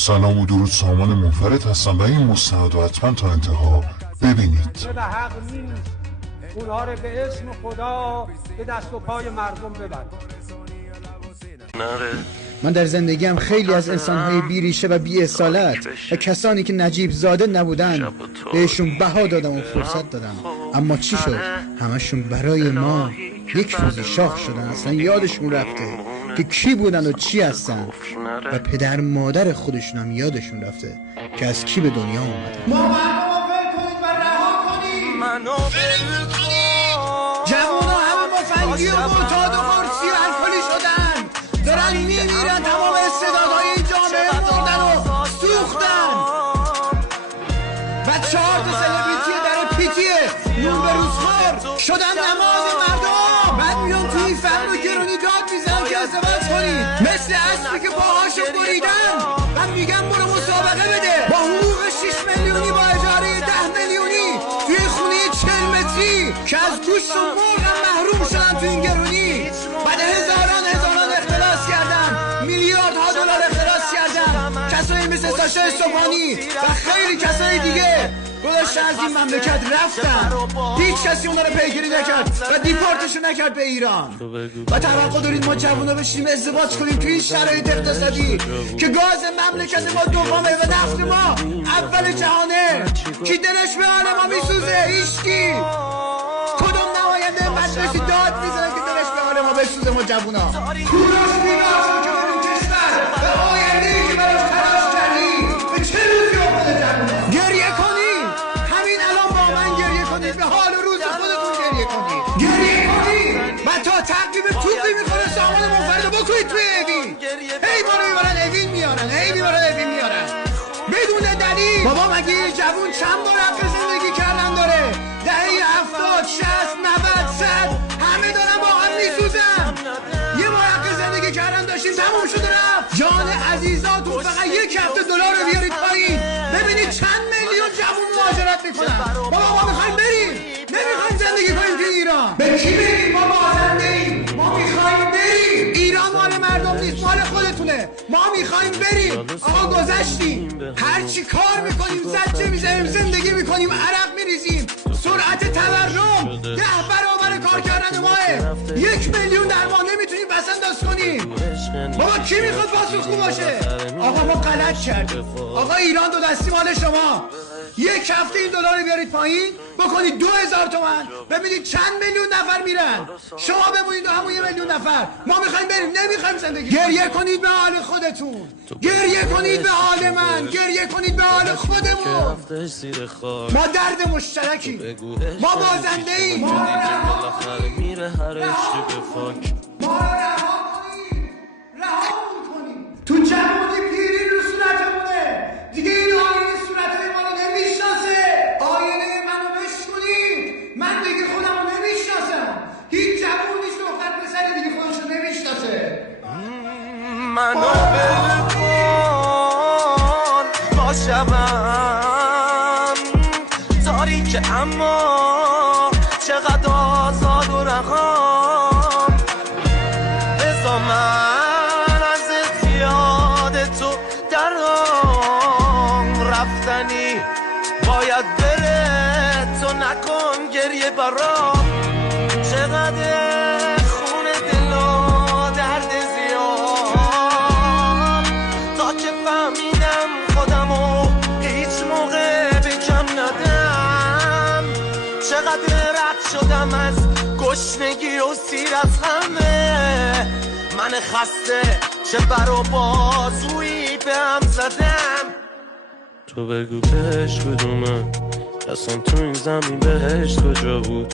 سلام و درود، سامان منفرد هستم و این مستند رو حتما تا انتها ببینید. به حق نیست اونها رو به اسم خدا به دست و پای مردم ببرد. من در زندگیم خیلی از انسان‌های بیریشه و بی‌اصالت و کسانی که نجیب زاده نبودن بهشون بها دادم و فرصت دادم، اما چی شد؟ همشون برای ما یک روزی شاخ شدن، اصلا یادشون رفته که کی بودن و چی هستن و پدر مادر خودشون هم یادشون رفته که از کی به دنیا اومدن. ما مردم رو ول کنید و رها کنید، منو ول کنید. جوونا همه مفنگی و معتاد و قرصی و الکلی شدن، دارن میمیرن، تمام استعدادهای این جامعه مردن و سوختن. و 4 تا سلبریتی در پیتیه نون به روزخور شدن نماز مردم. بعد میان توی این فقر و گرونی داد میزنن که ازدواج کنید، مثل اسبی که پاهاشو بریدن و میگن برو مسابقه بده با حقوق 6 میلیونی، با اجاره 10 میلیونی توی خونه 40 متری که از گوشت و مرغ محروم شدن توی این گرونی. بعد هزاران اختلاس کردن، میلیاردها دلار اختلاس کردن، کسایی مثل ساشا استوپانی و خیلی کسای دیگه گذاشتن از این مملکت رفتن. هیچ کسی اونا رو پیگیری نکرد و دیپورتشون نکرد به ایران. و توقع دارید ما جوونا بشیم ازدواج کنیم توی این شرایط اقتصادی که گاز مملکت ما دومه و نفت ما اول جهانه؟ کی دلش به حال ما میسوزه؟ هیچکی. کدوم نماینده مجلسی داد میزنه که دلش به حال ما بسوزه؟ ما جوونا کوروش بیگاه که بریم کشور به آینده‌ای که براش تلاش کردیم به چه روزی افتاده جوونا؟ گریه کنید، همین الان با من گریه کنید، به حال روز خودتون گریه کنید، گریه کنید. و تا تعقیب توپی میخوره سامان منفرد رو بکنید توی اوین. هی ما رو میبرن اوین میارن، هی میبرن اوین میارن بدون دلیل. بابا مگه یه جوون چند بار حق زندگی کردن داره؟ دهه 70 60 90 100 همه دارن با هم میسوزن. یه بار حق زندگی کردن داشتیم تموم شد رفت. جان عزیزاتون فقط 1 هفته دلار رو بیارید پایین، ببینید چند میلیون جوون مهاجرت میکنن. بابا ما میخوایم بریم، نمیخوایم زندگی کنیم توی ایران. به کی بگیم ما بازنده ایم؟ ما میخوایم بریم. ایران مال مردم نیست، مال خودتونه. ما میخوایم بریم. آقا گذشتیم، هرچی کار میکنیم زجه میزنیم، زندگی میکنیم، عرق میریزیم، سرعت تورم 10 برابر کار کردن ماه. 1 میلیون در ماه نمیتونیم بس انداز کنیم. بابا کی میخواد پاسخگو باشه؟ آقا ما غلط کردیم. آقا ایران دو دستی مال شما. 1 هفته این دلار رو بیارید پایین، بکنید 2000 تومان، ببینید چند میلیون نفر میرن. شما بمونید و همون 1 میلیون نفر. ما میخوایم بریم، نمیخوایم زندگی. گریه کنید به حال خودتون، گریه کنید به حال من، گریه کنید به حال خودمون. ما درد مشترکی، ما بازنده ایم. ما رو رها کنید، رها کنید. تو جوانی پیری رو صورتمونه دیگه، این آینه صورتهای ما رو نمیشناسه. آینه منو بشکنید، من دیگه خودم رو نمیشناسم. هیچ جوونیش دختر پسر دیگه خودش رو نمیشناسه. منو بلکن با شبم تاریک، اما چقدر آزاد و رهام. بزا من از یاد تو درام رفتنی باید بره، تو نکن گریه برام. چقدر خونه دل و درد زیاد تا که فهمیدم خودمو هیچ موقع به کم ندم. چقدر رد شدم از گشنگی و سیر از همه، من خسته چه بر و بازویی به هم زدم. تو بگو بهش کدومه، اصلا تو این زمین بهشت کجا بود؟